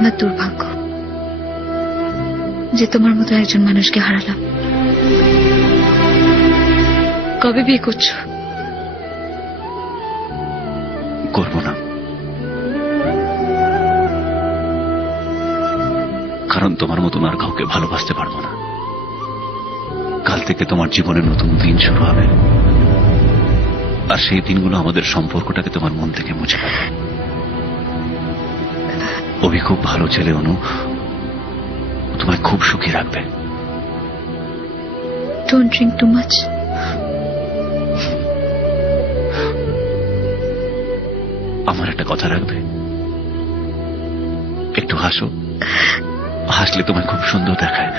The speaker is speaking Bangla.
আমার দুর্ভাগ্য যে তোমার মতো একজন মানুষকে হারালাম। কবে বিয়ে করছো? করব না, কারণ তোমার মতন আর কাউকে ভালোবাসতে পারবো না। কাল থেকে তোমার জীবনের নতুন দিন শুরু হবে, আর সেই দিনগুলো আমাদের সম্পর্কটাকে তোমার মন থেকে মুছে ফেলবে। অভি খুব ভালো ছেলে অনু, তোমায় খুব সুখী রাখবে। Don't drink too much. আমার একটা কথা রাখবে? একটু হাসো, হাসলে তোমায় খুব সুন্দর দেখায়।